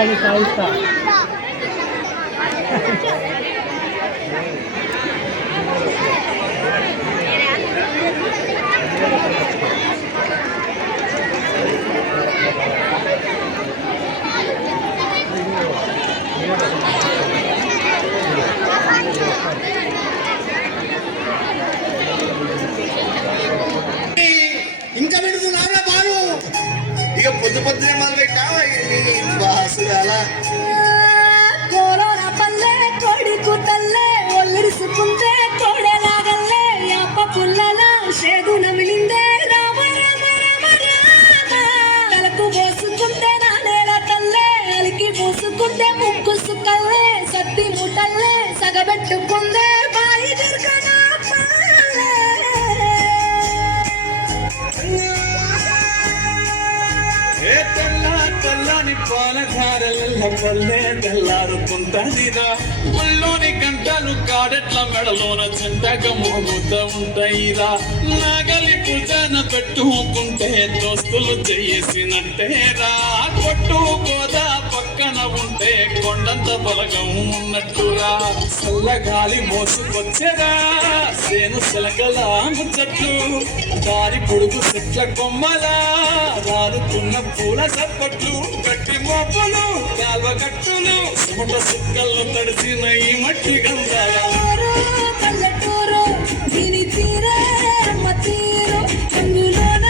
అది కాయిస్తా ఇంకా పెడుతున్నారా బాను ఇక పొద్దు పొద్దునే మొదలు పెట్టావా బాసు అలా కోరోనా పల్లె కొడుకు తల్లే ఒల్లిరుసుకుంటే కోడెలాగల్లే యాప పుల్లల షేగు నమిలిందే రామ రామ రామ రామ తలకు పోసుకుంటే నా నేల తల్లే అలికి పోసుకుంటే ముక్కు సుక్కల్లే సత్తి ముట్టల్లే సగబెట్టుకుందే బాయి దొరకనా తెల్లని పాలధారల పల్లె తెల్లారుతుంటదిరా ముల్లోని గంటలు కాడెట్ల మెడలోన చెంటగా మోగుతూ ఉంటాయిరా నాగలి పూజన పెట్టుకుంటే దోస్తులు చేసినట్టేరా కొట్టు గోదా పక్కన ఉంటే కొండంత బలగం ఉన్నట్టురా చల్లగాలి మోసుకొచ్చేరా సేను శిలకల ముచ్చట్లు దారి పొడుగు చెట్ల కొమ్మలా రారుతున్న పూల సప్పట్లు గట్టి మోపలు కాల్వ గట్టులు సుమట సుక్కల్లో తడిసిన ఈ మట్టి గంధాల పల్లెటూరు దీని తీరే అమ్మ తీరు అందులోన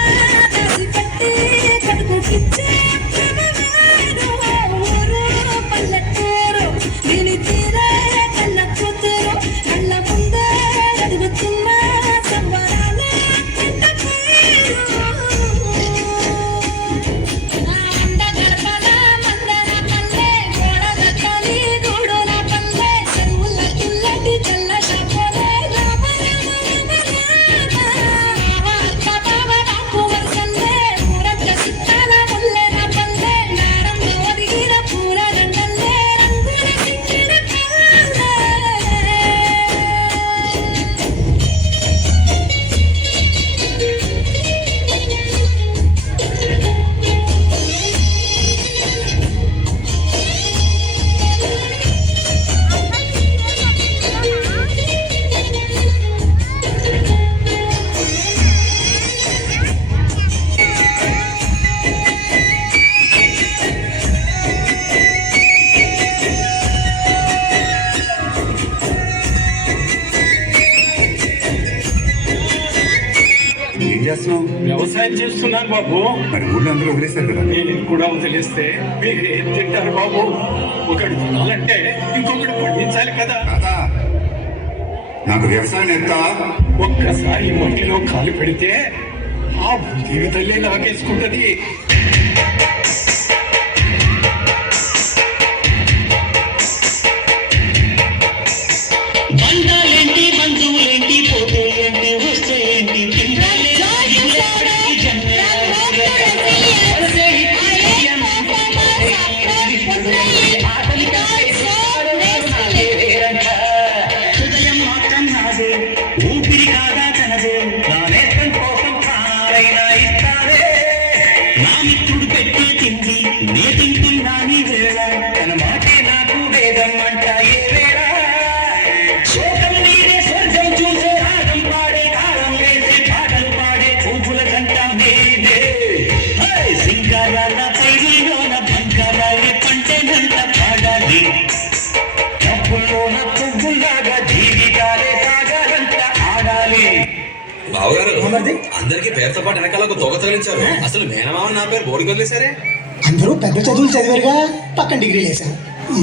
దాసి కట్టి కడుపుకిచ్చే ఊరు పల్లెటూరు దీని తీరే కళ్ళ కూతురు కళ్ళ ముందే అడుగుతున్న సంబరాల వ్యవసాయం చేస్తున్నాను బాబు. మరి ఊళ్ళో అందరూ వదిలేస్తారు కదా. నేను కూడా వదిలేస్తే మీరు ఏం తింటారు బాబు? ఒకటి తినాలంటే ఇంకొకటి పండించాలి కదా. నాకు వ్యవసాయం నేర్పుతావా? ఒక్కసారి మట్టిలో కాలు పెడితే ఆ జీవితల్లే లాగేసుకుంటది. బంధాలేంటి బంధువులేంటి పోతే ఏంటి వస్తే ఏంటి హృదయం మాత్రం నాదే ఊపిరి కాదా తనదే నా నేత్రం కోసం ప్రాణాలైనా ఇస్తారే నా మిత్రుడు పెట్టే తిండి నే తింటున్నా నీ వేళ తన మాటే నాకు వేదం అంట ఏ వేళ శోకం నీరే స్వర్గం చూసే రాగం పాడే కాలం వేసే పాటలు పాడే చూపుల గంట మీదే సింగారాల పైరులోన బంగారాలే పంటే గంట పాడాలి డబ్బుల్లోన పువ్వులాగా జీవితాలే సాగాలంట ఆడాలి. బావగారు అందరికి పేరుతో పాటు వెనకాల ఒక తోక తగిలించారు. అసలు మేనమామ నా పేరు బోర్డుకి వదిలేశారే. అందరూ పెద్ద చదువులు చదివారుగా, పక్కన డిగ్రీలు వేశారు.